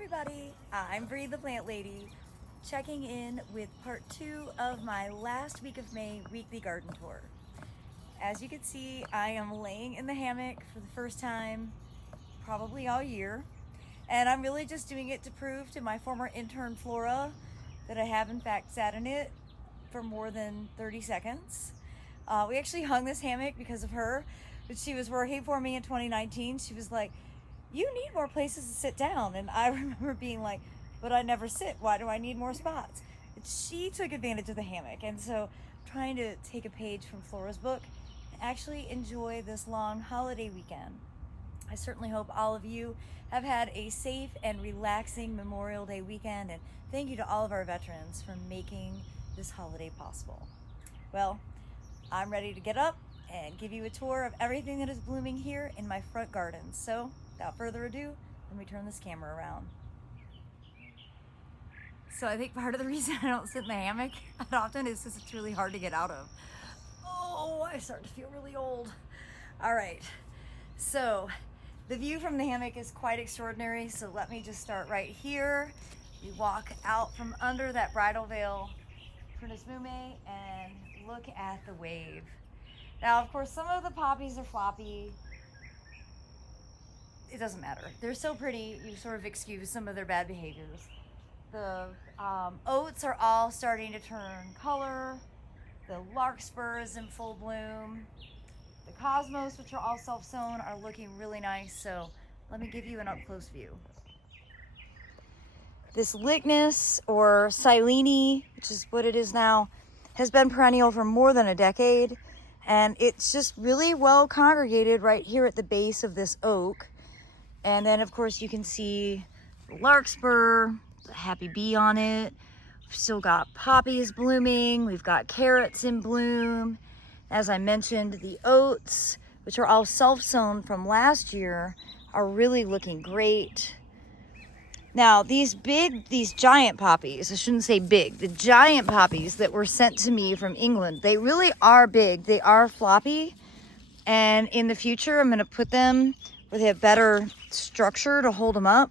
everybody, I'm Bree the Plant Lady, checking in with part 2 of my last week of May weekly garden tour. As you can see, I am laying in the hammock for the first time probably all year, and I'm really just doing it to prove to my former intern Flora that I have in fact sat in it for more than 30 seconds. We actually hung this hammock because of her, but she was working for me in 2019. She was like, "You need more places to sit down." And I remember being like, "But I never sit. Why do I need more spots?" But she took advantage of the hammock. And so I'm trying to take a page from Flora's book and actually enjoy this long holiday weekend. I certainly hope all of you have had a safe and relaxing Memorial Day weekend. And thank you to all of our veterans for making this holiday possible. Well, I'm ready to get up and give you a tour of everything that is blooming here in my front garden. So without further ado, let me turn this camera around. So I think part of the reason I don't sit in the hammock that often is because it's really hard to get out of. Oh, I start to feel really old. All right, so the view from the hammock is quite extraordinary. So let me just start right here. We walk out from under that bridal veil, Prunus Mume, and look at the wave. Now, of course, some of the poppies are floppy. It doesn't matter. They're so pretty, you sort of excuse some of their bad behaviors. The oats are all starting to turn color. The larkspur is in full bloom. The cosmos, which are all self-sown, are looking really nice. So let me give you an up-close view. This Lychnis, or Silene, which is what it is now, has been perennial for more than a decade. And it's just really well congregated right here at the base of this oak. And then, of course, you can see the larkspur, the happy bee on it. We've still got poppies blooming. We've got carrots in bloom. As I mentioned, the oats, which are all self-sown from last year, are really looking great. Now, these giant poppies, I shouldn't say big, the giant poppies that were sent to me from England, they really are big. They are floppy. And in the future, I'm going to put them where they have better structure to hold them up.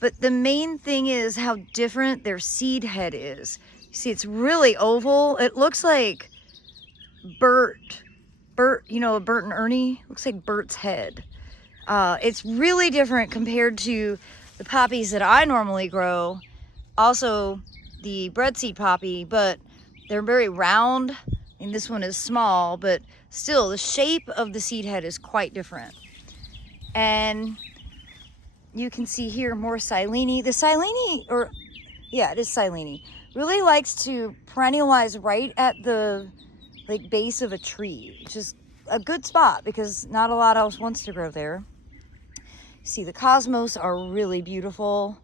But the main thing is how different their seed head is. You see, it's really oval. It looks like Bert, you know, Bert and Ernie. Looks like Bert's head. It's really different compared to the poppies that I normally grow. Also the breadseed poppy, but they're very round. And this one is small, but still the shape of the seed head is quite different. And you can see here more Silene. The Silene, it is Silene, really likes to perennialize right at the base of a tree, which is a good spot because not a lot else wants to grow there. See, the cosmos are really beautiful.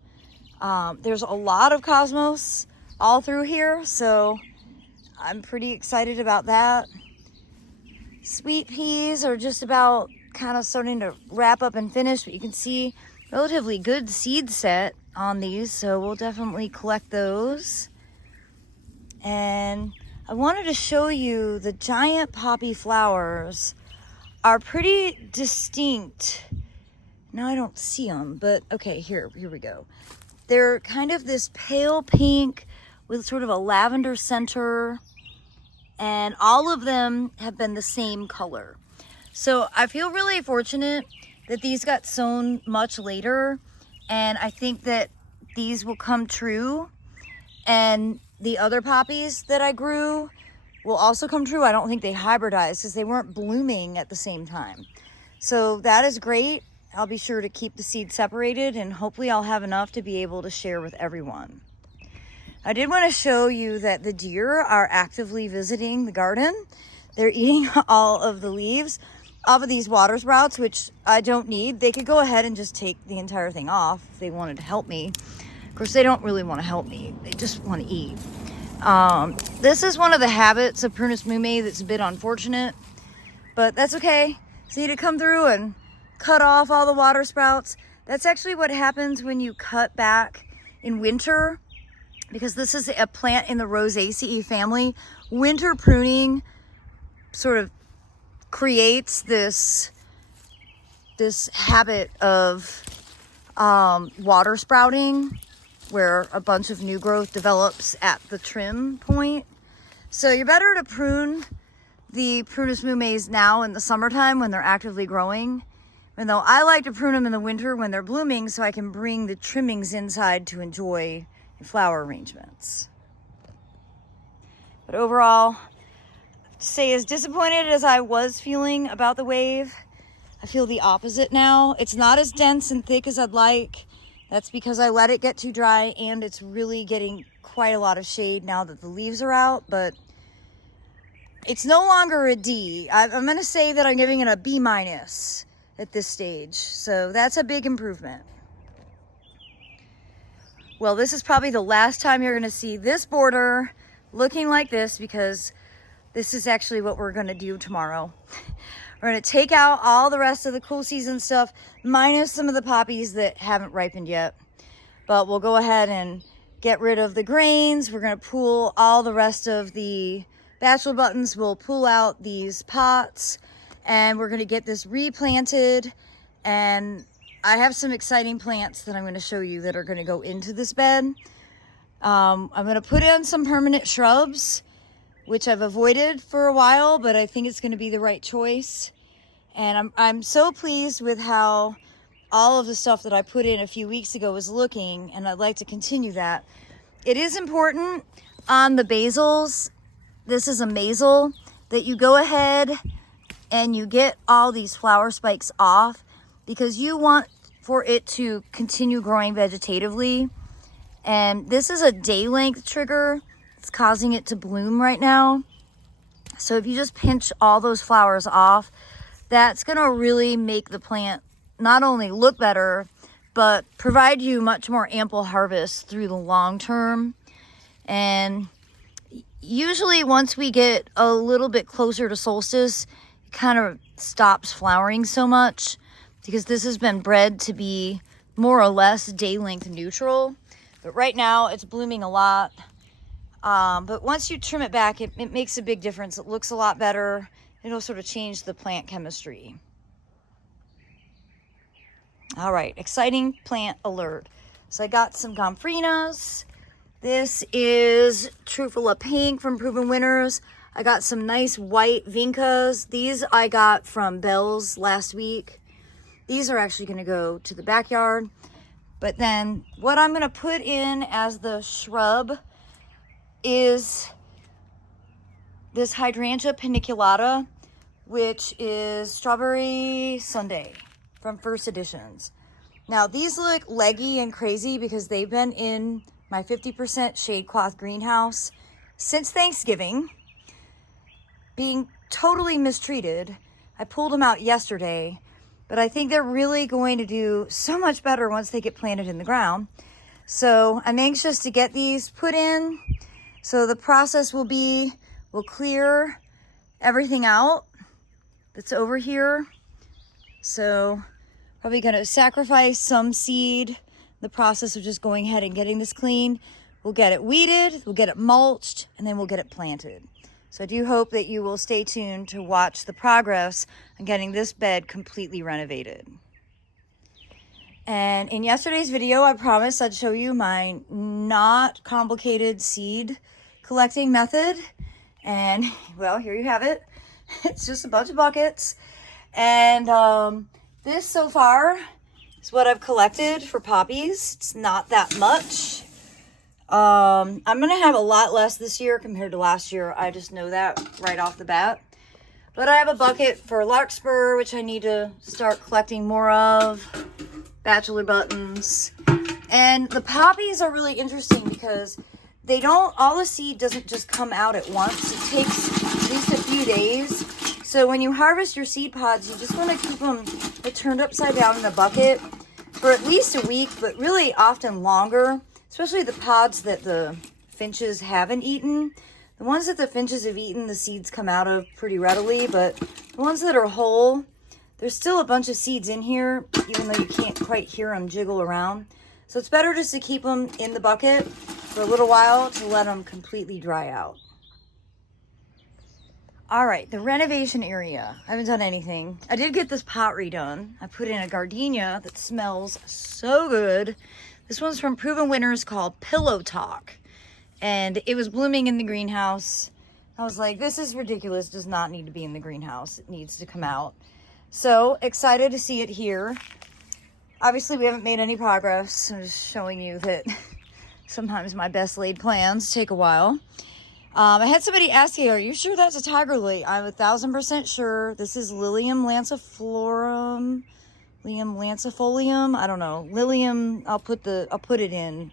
There's a lot of cosmos all through here, so I'm pretty excited about that. Sweet peas are just about kind of starting to wrap up and finish, but you can see relatively good seed set on these, so we'll definitely collect those. And I wanted to show you the giant poppy flowers are pretty distinct. Now I don't see them, but okay, here we go. They're kind of this pale pink with sort of a lavender center, and all of them have been the same color. So I feel really fortunate that these got sown much later, and I think that these will come true, and the other poppies that I grew will also come true. I don't think they hybridized because they weren't blooming at the same time. So that is great. I'll be sure to keep the seeds separated, and hopefully I'll have enough to be able to share with everyone. I did want to show you that the deer are actively visiting the garden. They're eating all of the leaves off of these water sprouts, which I don't need. They could go ahead and just take the entire thing off if they wanted to help me. Of course, they don't really want to help me. They just want to eat. This is one of the habits of Prunus Mume that's a bit unfortunate, but that's okay. Just need to come through and cut off all the water sprouts. That's actually what happens when you cut back in winter, because this is a plant in the Rosaceae family. Winter pruning sort of creates this habit of water sprouting, where a bunch of new growth develops at the trim point. So you're better to prune the Prunus mumes now in the summertime when they're actively growing. Even though I like to prune them in the winter when they're blooming so I can bring the trimmings inside to enjoy in flower arrangements. But overall, to say as disappointed as I was feeling about the wave, I feel the opposite now. It's not as dense and thick as I'd like. That's because I let it get too dry, and it's really getting quite a lot of shade now that the leaves are out, but it's no longer a D. I'm gonna say that I'm giving it a B- at this stage. So that's a big improvement. Well, this is probably the last time you're gonna see this border looking like this, because this is actually what we're gonna do tomorrow. We're gonna take out all the rest of the cool season stuff, minus some of the poppies that haven't ripened yet. But we'll go ahead and get rid of the grains. We're gonna pull all the rest of the bachelor buttons. We'll pull out these pots, and we're gonna get this replanted. And I have some exciting plants that I'm gonna show you that are gonna go into this bed. I'm gonna put in some permanent shrubs, which I've avoided for a while, but I think it's gonna be the right choice. And I'm so pleased with how all of the stuff that I put in a few weeks ago is looking, and I'd like to continue that. It is important on the basils, this is a mazel, that you go ahead and you get all these flower spikes off, because you want for it to continue growing vegetatively. And this is a day length trigger. It's causing it to bloom right now. So if you just pinch all those flowers off, that's gonna really make the plant not only look better, but provide you much more ample harvest through the long term. And usually once we get a little bit closer to solstice, it kind of stops flowering so much, because this has been bred to be more or less day length neutral. But right now it's blooming a lot. But once you trim it back, it makes a big difference. It looks a lot better. It'll sort of change the plant chemistry. All right, exciting plant alert. So I got some gomphrenias. This is Trufula Pink from Proven Winners. I got some nice white vincas. These I got from Bell's last week. These are actually gonna go to the backyard. But then what I'm gonna put in as the shrub is this Hydrangea paniculata, which is Strawberry Sundae from First Editions. Now these look leggy and crazy because they've been in my 50% shade cloth greenhouse since Thanksgiving, being totally mistreated. I pulled them out yesterday, but I think they're really going to do so much better once they get planted in the ground. So I'm anxious to get these put in. So the process will be, we'll clear everything out that's over here. So probably gonna sacrifice some seed. The process of just going ahead and getting this clean. We'll get it weeded, we'll get it mulched, and then we'll get it planted. So I do hope that you will stay tuned to watch the progress on getting this bed completely renovated. And in yesterday's video, I promised I'd show you my not complicated seed collecting method. And well, here you have it. It's just a bunch of buckets. And this so far is what I've collected for poppies. It's not that much. I'm gonna have a lot less this year compared to last year. I just know that right off the bat. But I have a bucket for larkspur, which I need to start collecting more of. Bachelor buttons. And the poppies are really interesting because they don't, all the seed doesn't just come out at once. It takes at least a few days. So when you harvest your seed pods, you just want to keep them turned upside down in a bucket for at least a week, but really often longer, especially the pods that the finches haven't eaten. The ones that the finches have eaten, the seeds come out of pretty readily, but the ones that are whole, there's still a bunch of seeds in here, even though you can't quite hear them jiggle around. So it's better just to keep them in the bucket for a little while to let them completely dry out. All right, the renovation area. I haven't done anything. I did get this pot redone. I put in a gardenia that smells so good. This one's from Proven Winners called Pillow Talk. And it was blooming in the greenhouse. I was like, this is ridiculous. It does not need to be in the greenhouse. It needs to come out. So excited to see it here. Obviously, we haven't made any progress. I'm just showing you that sometimes my best laid plans take a while. I had somebody asking, are you sure that's a tiger lily? I'm 1,000% sure. This is Lilium lanciflorum, Lilium lancifolium. I don't know. Lilium, I'll put it in.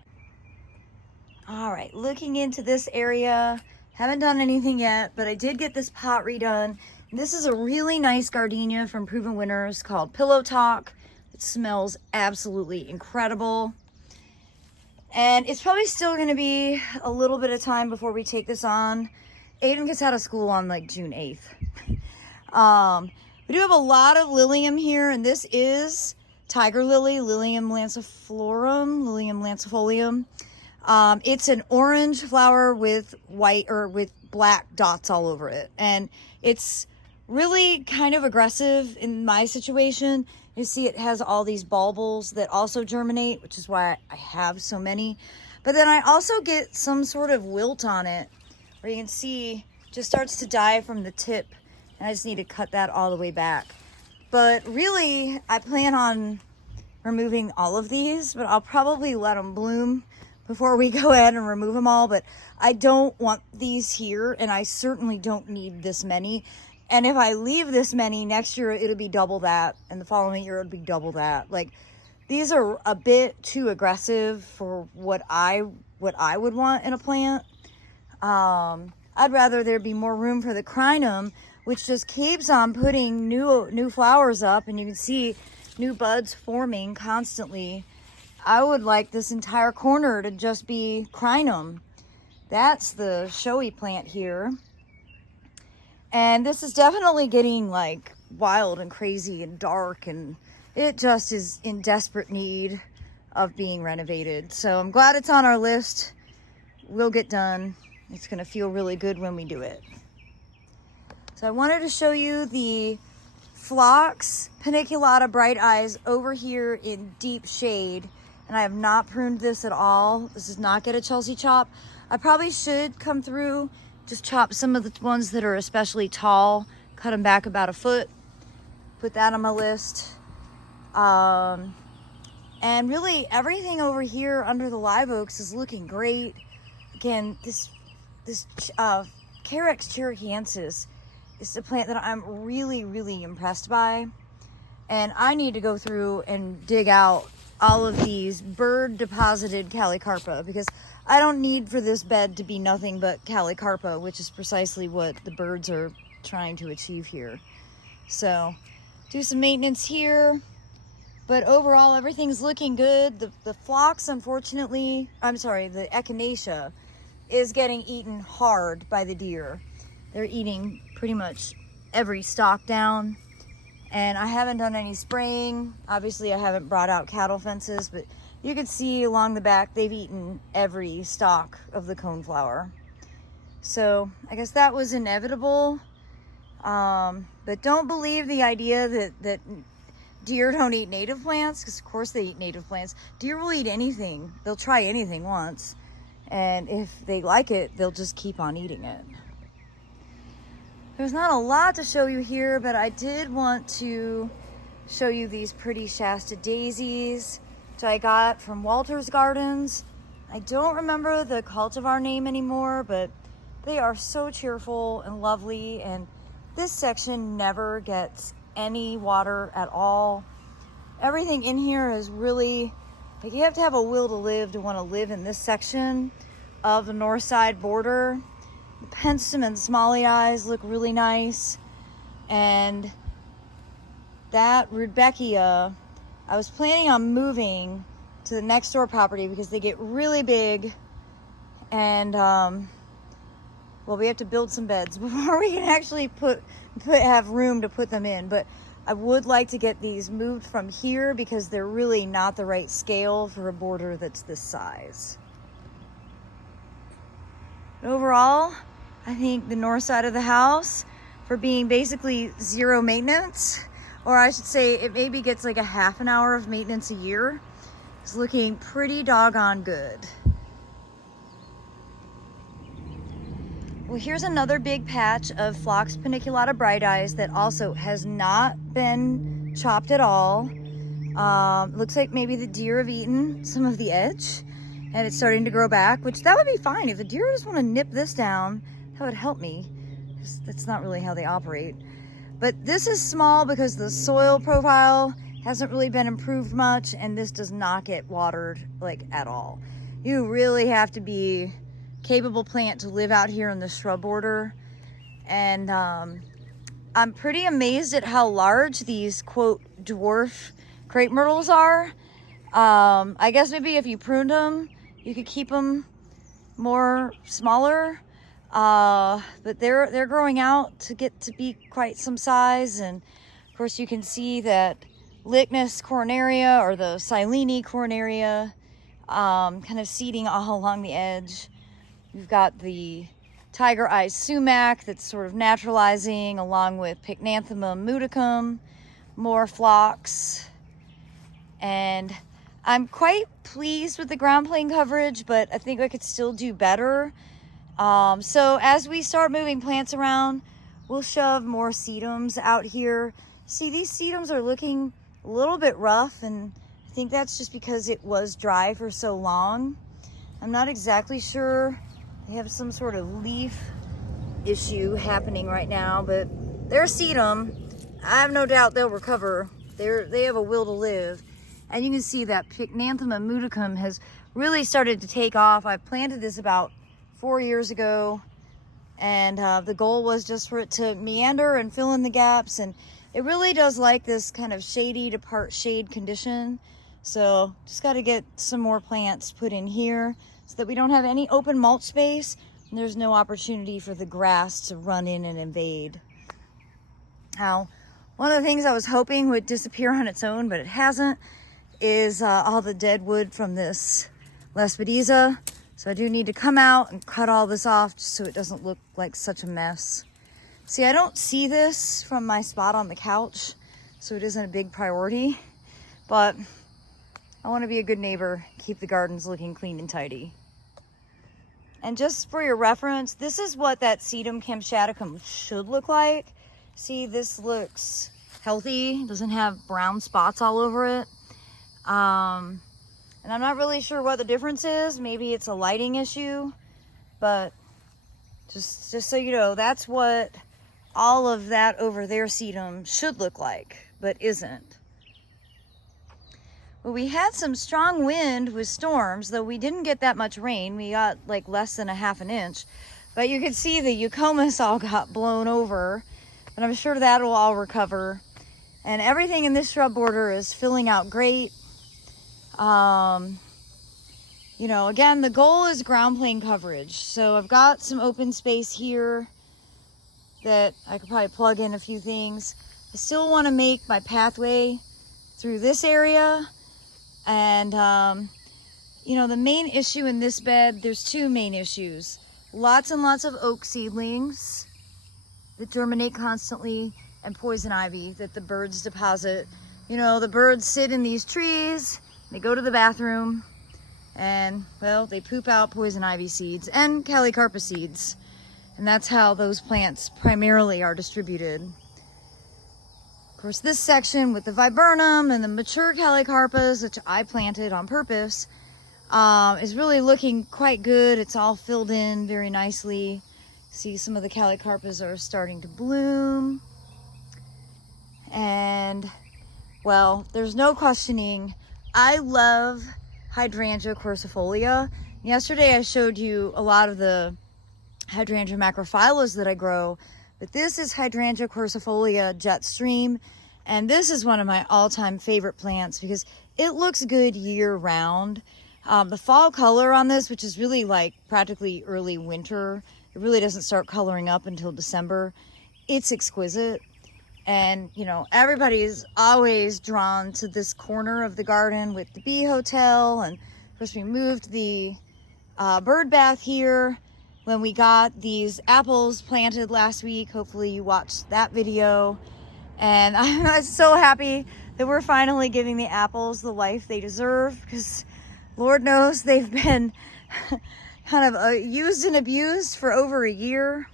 All right, looking into this area. Haven't done anything yet, but I did get this pot redone. This is a really nice gardenia from Proven Winners called Pillow Talk. It smells absolutely incredible. And it's probably still going to be a little bit of time before we take this on. Aiden gets out of school on like June 8th. We do have a lot of Lilium here, and this is tiger lily, Lilium lanciflorum, Lilium lancifolium. It's an orange flower with white or with black dots all over it. And it's really kind of aggressive in my situation. You see it has all these bulbils that also germinate, which is why I have so many. But then I also get some sort of wilt on it where you can see it just starts to die from the tip. And I just need to cut that all the way back. But really, I plan on removing all of these, but I'll probably let them bloom before we go ahead and remove them all. But I don't want these here, and I certainly don't need this many. And if I leave this many, next year it'll be double that, and the following year it'll be double that. Like, these are a bit too aggressive for what I would want in a plant. I'd rather there be more room for the crinum, which just keeps on putting new flowers up, and you can see new buds forming constantly. I would like this entire corner to just be crinum. That's the showy plant here. And this is definitely getting like wild and crazy and dark, and it just is in desperate need of being renovated. So I'm glad it's on our list. We'll get done. It's gonna feel really good when we do it. So I wanted to show you the Phlox paniculata bright eyes over here in deep shade. And I have not pruned this at all. This does not get a Chelsea chop. I probably should come through, just chop some of the ones that are especially tall, cut them back about a foot, put that on my list. And really everything over here under the live oaks is looking great. Again, this Carex cherokeensis is a plant that I'm really, really impressed by. And I need to go through and dig out all of these bird deposited Calicarpa, because I don't need for this bed to be nothing but Calicarpa, which is precisely what the birds are trying to achieve here. So do some maintenance here, but overall everything's looking good. The phlox, unfortunately, I'm sorry, the echinacea is getting eaten hard by the deer. They're eating pretty much every stalk down. And I haven't done any spraying. Obviously, I haven't brought out cattle fences, but you can see along the back, they've eaten every stalk of the coneflower. So I guess that was inevitable. But don't believe the idea that deer don't eat native plants, because of course they eat native plants. Deer will eat anything. They'll try anything once. And if they like it, they'll just keep on eating it. There's not a lot to show you here, but I did want to show you these pretty Shasta daisies, which I got from Walter's Gardens. I don't remember the cultivar name anymore, but they are so cheerful and lovely, and this section never gets any water at all. Everything in here is really, like, you have to have a will to want to live in this section of the north side border. The penstem and smalley eyes look really nice. And that Rudbeckia, I was planning on moving to the next door property because they get really big. And, well, we have to build some beds before we can actually have room to put them in. But I would like to get these moved from here because they're really not the right scale for a border that's this size. Overall, I think the north side of the house for being basically zero maintenance, or I should say it maybe gets like a half an hour of maintenance a year. It's looking pretty doggone good. Well, here's another big patch of Phlox paniculata bright eyes that also has not been chopped at all. Looks like maybe the deer have eaten some of the edge and it's starting to grow back, which that would be fine. If the deer just want to nip this down, that would help me. That's not really how they operate. But this is small because the soil profile hasn't really been improved much, and this does not get watered like at all. You really have to be capable plant to live out here in the shrub border. And I'm pretty amazed at how large these quote dwarf crepe myrtles are. I guess maybe if you pruned them, you could keep them more smaller. But they're growing out to get to be quite some size. And of course you can see that Lychnis coronaria, or the Silene coronaria, kind of seeding all along the edge. We've got the tiger eye sumac that's sort of naturalizing, along with Pycnanthemum mudicum, more phlox. And I'm quite pleased with the ground plane coverage, but I think I could still do better. So as we start moving plants around, we'll shove more sedums out here. See, these sedums are looking a little bit rough, and I think that's just because it was dry for so long. I'm not exactly sure. They have some sort of leaf issue happening right now, but they're sedum. I have no doubt they'll recover. They have a will to live. And you can see that Pycnanthemum mudicum has really started to take off. I planted this about 4 years ago, and the goal was just for it to meander and fill in the gaps, and it really does like this kind of shady to part shade condition. So just got to get some more plants put in here so that we don't have any open mulch space and there's no opportunity for the grass to run in and invade. Now, one of the things I was hoping would disappear on its own, but it hasn't, is all the dead wood from this Lespedeza. So I do need to come out and cut all this off just so it doesn't look like such a mess. See, I don't see this from my spot on the couch, so it isn't a big priority, but I want to be a good neighbor, keep the gardens looking clean and tidy. And just for your reference, this is what that sedum kamchaticum should look like. See, this looks healthy, doesn't have brown spots all over it. And I'm not really sure what the difference is. Maybe it's a lighting issue, but just so you know, that's what all of that over there sedum should look like, but isn't. Well, we had some strong wind with storms, though we didn't get that much rain. We got like less than a half an inch, but you could see the eucomis all got blown over, but I'm sure that'll all recover. And everything in this shrub border is filling out great. You know, again, the goal is ground plane coverage. So I've got some open space here that I could probably plug in a few things. I still want to make my pathway through this area. And, you know, the main issue in this bed, there's two main issues. Lots and lots of oak seedlings that germinate constantly, and poison ivy that the birds deposit. You know, the birds sit in these trees, they go to the bathroom, and, well, they poop out poison ivy seeds and Calicarpa seeds. And that's how those plants primarily are distributed. Of course, this section with the viburnum and the mature Calicarpas, which I planted on purpose, is really looking quite good. It's all filled in very nicely. See, some of the Calicarpas are starting to bloom. And, well, there's no questioning, I love Hydrangea quercifolia. Yesterday I showed you a lot of the Hydrangea macrophylla that I grow, but this is Hydrangea quercifolia Jetstream, and this is one of my all-time favorite plants because it looks good year-round. The fall color on this, which is really like practically early winter, it really doesn't start coloring up until December. It's exquisite. And, you know, everybody is always drawn to this corner of the garden with the bee hotel. And of course, we moved the bird bath here when we got these apples planted last week. Hopefully you watched that video. And I'm so happy that we're finally giving the apples the life they deserve, because Lord knows they've been kind of used and abused for over a year.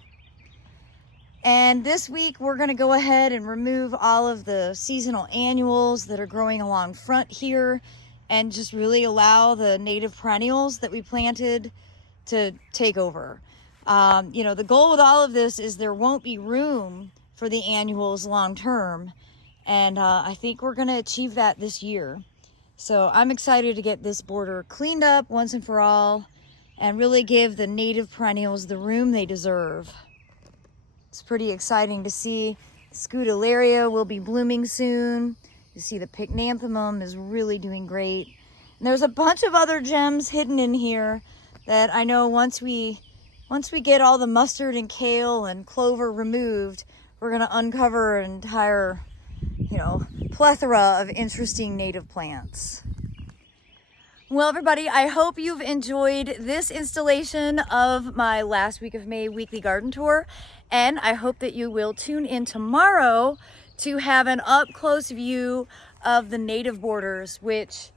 And this week we're going to go ahead and remove all of the seasonal annuals that are growing along front here and just really allow the native perennials that we planted to take over. You know, the goal with all of this is there won't be room for the annuals long term, and I think we're going to achieve that this year. So I'm excited to get this border cleaned up once and for all and really give the native perennials the room they deserve. It's pretty exciting to see. Scutellaria will be blooming soon. You see the pycnanthemum is really doing great. And there's a bunch of other gems hidden in here that I know once we get all the mustard and kale and clover removed, we're gonna uncover an entire, you know, plethora of interesting native plants. Well, everybody, I hope you've enjoyed this installation of my last week of May weekly garden tour, and I hope that you will tune in tomorrow to have an up-close view of the native borders, which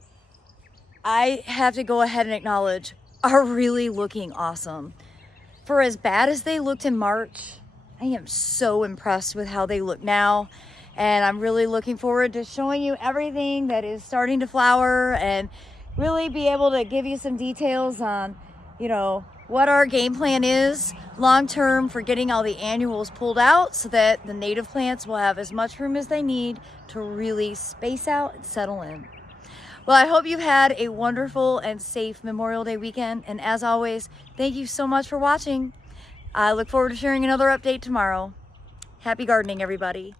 I have to go ahead and acknowledge are really looking awesome. For as bad as they looked in March, I am so impressed with how they look now. And I'm really looking forward to showing you everything that is starting to flower and really be able to give you some details on, you know, what our game plan is long term for getting all the annuals pulled out so that the native plants will have as much room as they need to really space out and settle in. Well, I hope you've had a wonderful and safe Memorial Day weekend. And as always, thank you so much for watching. I look forward to sharing another update tomorrow. Happy gardening, everybody.